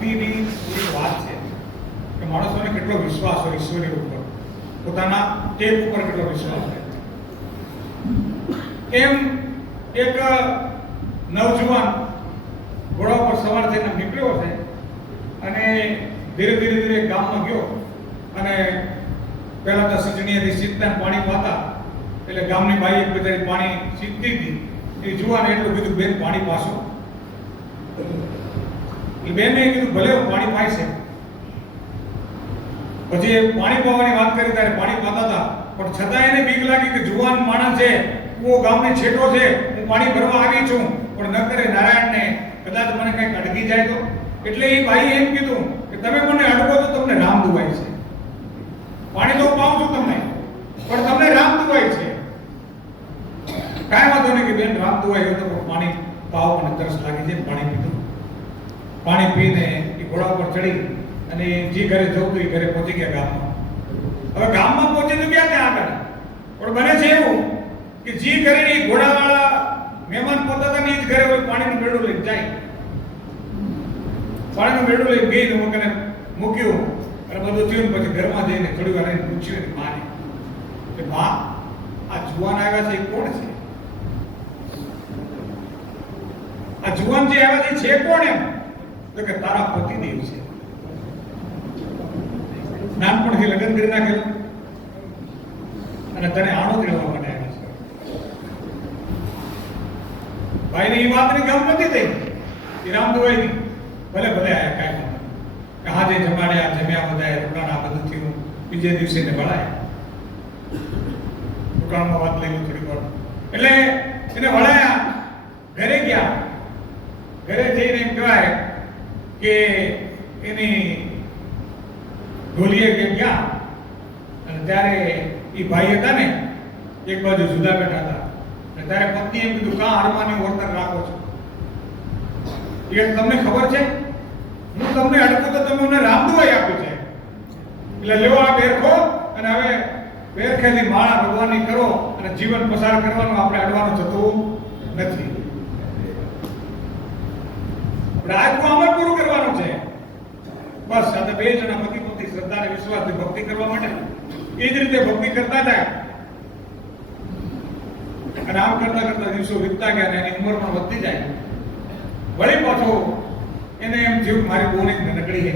શક્તિની એક વાત છે કે માણસોને કેટલો વિશ્વાસ હોય ઈશ્વરી ઉપર, પોતાના ટેપ ઉપર કેટલો વિશ્વાસ હોય. એમ એક નવજુવાન ઘોડા ઉપર સવાર થઈને નીકળ્યો છે અને ધીરે ધીરે ગામમાં ગયો અને પહેલા તો સિંચણીએથી સીધતા પાણી પાતા એટલે ગામની બાઈ એક બધાની પાણી સીધતી હતી. એ જુવાને એટલું કીધું, બેન પાણી પાછો. એ બેને કીધું, ભલે હું પાણી પાઈ છે. પછી પાણી પાવાની વાત કરી ત્યારે પાણી પાતા હતા, પણ છતાં એને બીક લાગી કે જુવાન માણસ છે, કૂવો ગામની છેટો છે, હું પાણી ભરવા આવી છું, પણ ન કરે નારાયણને કદાચ મને કંઈક અડકી જાય તો. એટલે એ ભાઈ એમ કીધું કે તમે મને અડકો તો તમને રામ દુવાય છે. પાણી તો પાઉં છું તમને, પણ તમને રામ દુવાય છે. કાંઈ વાંધો નહીં કે બેન રામ દુવાય તો પાણી પાવ, અને તરસ લાગી છે. પાણી પીધું. પાણી પીને એ ઘોડા ઉપર ચડી અને જે ઘરે જવું એ ઘરે પહોંચી ગયા ગામમાં. હવે ગામમાં પહોંચી તો ગયા ત્યાં આગળ, પણ બને છે એવું કે જે ઘરે એ ઘોડાવાળા મહેમાન પોતા હતા ને એ જ ઘરે પાણીનું બેડું લઈને જાય. પાણીનું બેડું લઈને ગઈ વગર મૂક્યું અને બધું થયું. પછી ઘરમાં જઈને થોડી વાર રહીને પૂછ્યું એની માને કે માં, આ જુવાન આવ્યા છે એ કોણ છે? આ જુવાન જે આવ્યા છે કોણ? એમ તો કે તારા પતિદેવ છે. નાનપણથી લગ્ન કરી નાખેલું અને તને આણો લેવા માટે આવ્યા છે. ભાઈને એ વાતની ગમ નથી થઈ. એ રામ દુવાઈની ભલે ભલે આયા, કાંઈ વાંધો. હાજે જમાડ્યા, જમ્યા, બધાએ રોકાણા, બધું થયું. બીજે દિવસે ને વળાયા. દુકાનમાં વાત લઈ થોડી વાર એટલે એને વળાયા, ઘરે ગયા. ઘરે જઈને એમ કહેવાય કે એની ઢોલીએ ગયા અને ત્યારે એ ભાઈ હતા ને એક બાજુ જુદા બેઠા હતા અને ત્યારે પત્ની એમ કીધું, કાં હરમાની વર્તન રાખો છો? એ તમને ખબર છે હું તમને અડકું તો તમે મને રામ દુવાઈ આપ્યું છે, એટલે લેવો આ બેરખો અને હવે બેરખેથી માળા ભગવાનની કરો અને જીવન પસાર કરવાનું, આપણે અડવાનું થતું નથી. રાજમાં અમર પૂરું કરવાનું છે. બસ આ બે જણા પતિ પત્ની શ્રદ્ધા અને વિશ્વાસથી ભક્તિ કરવા માટે એ જ રીતે ભક્તિ કરતા હતા. અને આમ કરતા કરતા દિવસો વીતતા ગયા અને એની ઉંમર પણ વધતી જાય. વળી પાછો એને એમ થયું મારી બહુ નકળી છે,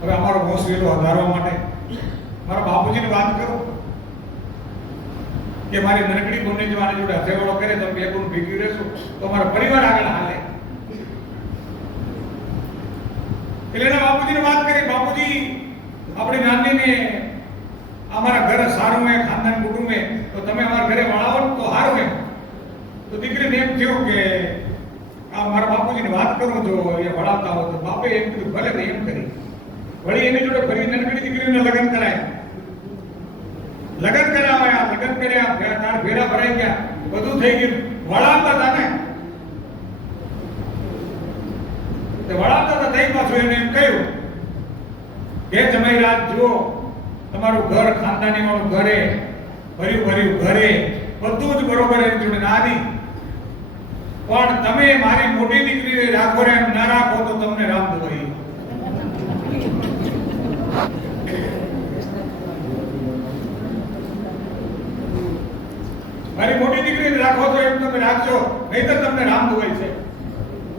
હવે અમારો વંશ વેલો વધારવા માટે મારા બાપુજીને વાત કરું કે મારી નનકડી બોને જો આની જોડે હથેવાળો કરે તો બે ગુણ ભેગી રહેશું તો અમારો પરિવાર આગળ હાલે. એટલે એના બાપુજીને વાત કરી, બાપુજી આપણી નાનીને અમારા ઘરે સારું હોય, ખાનદાન કુટુંબે, તો તમે અમારા ઘરે વળાવો તો સારું એમ. તો દીકરીને એમ થયું કે આ મારા બાપુજીને વાત કરું જો એ વળાવતા હોય તો. બાપે એમ કીધું ભલે એમ કરી. વળી એની જોડે ફરી નનકડી દીકરીને લગ્ન કરાય. લગ્ન કરાવ્યા, લગ્ન કર્યા, તાર ભેરા ભરાઈ ગયા, બધું થઈ ગયું. વળાવતા હતા ને વળાવતા હતા થઈ પાછું એને એમ કહ્યું કે જમાઈ રાત જુઓ, તમારું ઘર ખાનદાની વાળું ઘરે ભર્યું ભર્યું ઘરે બધું જ બરોબર એની જોડે નાની, પણ તમે મારી મોટી દીકરીને રાખો ને એમ ના રાખો તો તમને રામ દુવાઈ. મારી મોટી દીકરીને રાખો તો એમ તમે રાખજો, નહીતર તમને રામ દુવાઈ છે.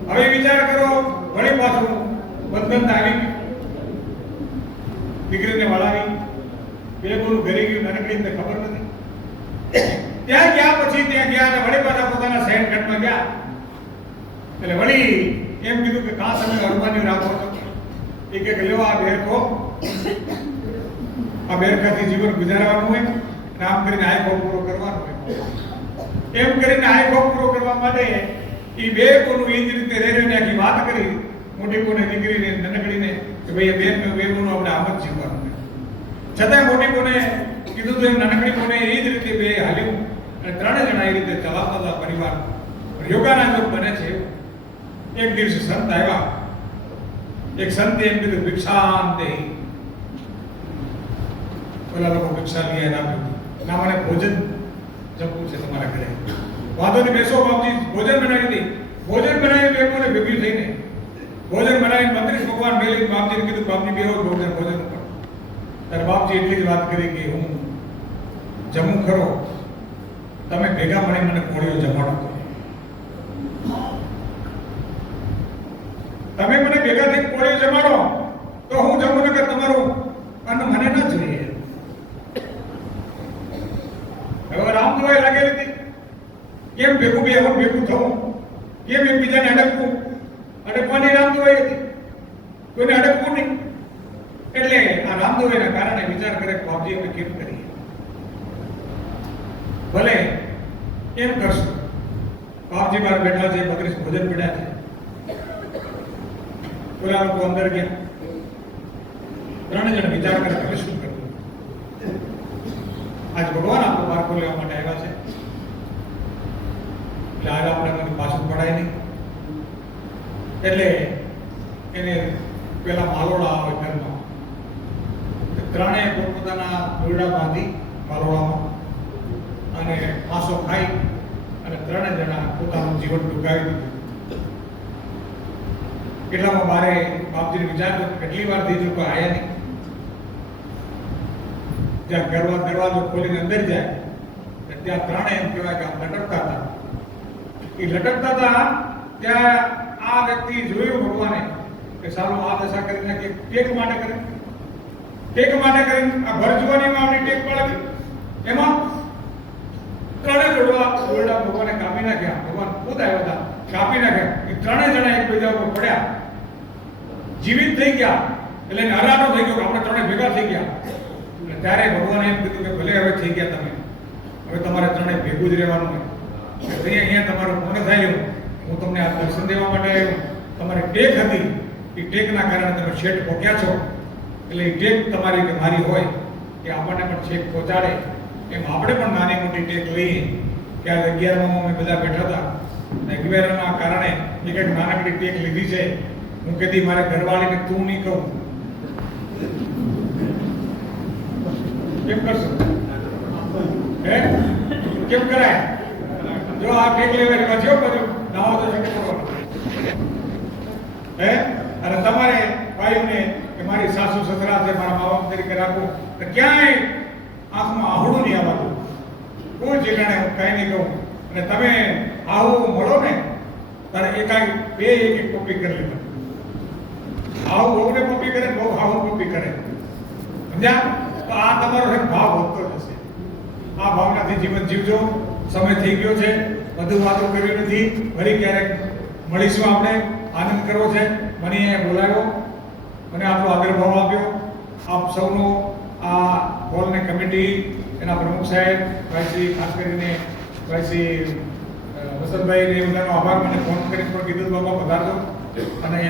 હવે વિચાર કરો, વળી પાછું બંધન આવી, દીકરીને વળાવી, બે ગુરુ ઘરે ગયું, નનકડીને ખબર નથી. ત્યાં ગયા પછી ત્યાં ગયા અને વળી પાછા પોતાના શહેરઘાટમાં ગયા. એટલે વળી એમ કીધું કે કાં તમે હરમાની રાખો છો? એ કે લેવો આ બેરખો, આ બેરખાથી જીવન ગુજારવાનું હોય, આમ કરીને આયખો પૂરો કરવાનો હોય. એમ કરીને આયખો પૂરો કરવા માટે એ બે કોનું એ જ રીતે રેરીને આખી વાત કરી, મોટી કોને દીકરીને નનકડીને કે ભાઈ બેન બે કોનું આપણે આમ જ જીવવાનું. છતાં મોટી કોને કીધું તો એમ નનકડી કોને એ જ રીતે બે હાલ્યું અને ત્રણે જણા એ રીતે ચલાવતા હતા પરિવાર. યોગાના યોગ બને છે. એક દિવસે સંત આવ્યા. એક સંતે એમ કીધું ભિક્ષામ દેહી. પેલા લોકો ભિક્ષા લઈ આપ્યું ના, મને ભોજન જમવું છે તમારા ઘરે. વાંધો નહીં, બેસો બાપજી, ભોજન બનાવી દે. ભોજન બનાવી બે કોને ભેગી થઈને ભોજન બનાવીને 32 ભગવાન મેલી બાપજીને કીધું બાપજી બેહો ભોજન ઉપર. ત્યારે બાપજી એટલી જ વાત કરી કે હું જમું ખરો, તમે ભેગા મળી મને કોળીઓ જમાડો. તમે મને ભેગા થઈને કોળીઓ જમાડો તો હું જમું, નકર તમારું અન્ન મને ન જોઈએ. હવે રામદુવાઈ લાગેલી હતી, કેમ ભેગું બેહવું, ભેગું થવું, કેમ એકબીજાને અડકવું. અડકવાની રામદુવાઈ હતી, કોઈને અડકવું નહીં. એટલે આ રામદુવાઈના કારણે વિચાર કરે કે બાપજી અમે કેમ કરીએ, ભલે એમ કરશું. બાપજી બહાર બેઠા છે, 32 ભોજન પડ્યા છે. પેલા લોકો અંદર ગયા, 3 જણ વિચાર કરે હવે શું કરવું. આજ ભગવાન આપણો બારકો લેવા માટે આવ્યા છે, એટલે આજે આપણે મને પાછું પડાય નહીં. એટલે એને પેલા માલોડા આવે ઘરમાં, ત્રણેય પોતપોતાના દોરડા બાંધી માલોડામાં અને માસો ખાઈ અને 3 જણા પોતાનું જીવન ટૂંકાવી દીધું. એટલામાં બારે બાપજીને વિચાર કેટલી વાર થઈ ચૂકો આયા નહીં. જ્યાં દરવાજો ખોલીને અંદર જાય ત્યાં 3 એમ કહેવાય કે આમ લટકતા હતા. એ લટકતા હતા ત્યાં આ વ્યક્તિ જોયું ભગવાને કે સારું આ દશા કરીને કે ટેક માટે કરીને આ ઘર જુવાનીમાં આપણી ટેક પાડવી, એમાં 3 દોરડા ભગવાને કાપી નાખ્યા. ભગવાન ખુદ આવ્યા હતા, કાપી નાખ્યા. એ 3 જણા એકબીજા ઉપર પડ્યા, જીવિત થઈ ગયા. એટલે હરાનો થઈ ગયો, આપણે 3 ભેગા થઈ ગયા. ત્યારે ભગવાને એમ કીધું કે ભલે હવે થઈ ગયા તમે, હવે તમારે 3 ભેગું જ રહેવાનું હોય. અહીંયા તમારું પૂર્ણ થાય હું તમને આ દર્શન દેવા માટે આવ્યો. તમારી ટેક હતી, એ ટેકના કારણે તમે છેટ પહોંચ્યા છો. એટલે એ ટેક તમારી કે મારી હોય કે આપણને પણ છેક પહોંચાડે. એમ આપણે પણ નાની મોટી ટેક લઈએ કે આ 11માં અમે બધા બેઠા હતા અને 11ના કારણે એક નાનકડી ટેક લીધી છે. હું કહેતી મારે ઘરવાળીને તું નહીં કહું, કેમ કરશો? હે કેમ કરાય? જો આ ટેક લેવા પાછો નાવો તો શકે કરવાનો. હે અને તમારે ભાઈઓને કે મારી સાસુ સસરા છે, મારા મા બાપ તરીકે રાખો તો ક્યાંય આંખમાં આહુડું નહીં આવવાનું. કોઈ જેટાણે હું કાંઈ નહીં કહું. અને તમે આવું મળો ને ત્યારે એકાઈ બે એક કોપી કરી લીધા. આવું બહુને કોપી કરે, બહુ આવું કોપી કરે, સમજ્યા? તો આ તમારો ભાવ વધતો જશે. આ ભાવનાથી જીવન જીવજો. સમય થઈ ગયો છે, વધુ વાતો કરવી નથી. ફરી ક્યારેક મળીશું. આપણે આનંદ કરવો છે. મને અહીંયા બોલાવ્યો, મને આટલો આગ્રહ આપ્યો. આપ સૌનો આ હોલની કમિટી, એના પ્રમુખ સાહેબ ભાઈશ્રી, ખાસ કરીને ભાઈશ્રી વસંતભાઈને બધાનો આભાર. મને ફોન કરીને પણ કીધું બાબા પધારજો. અને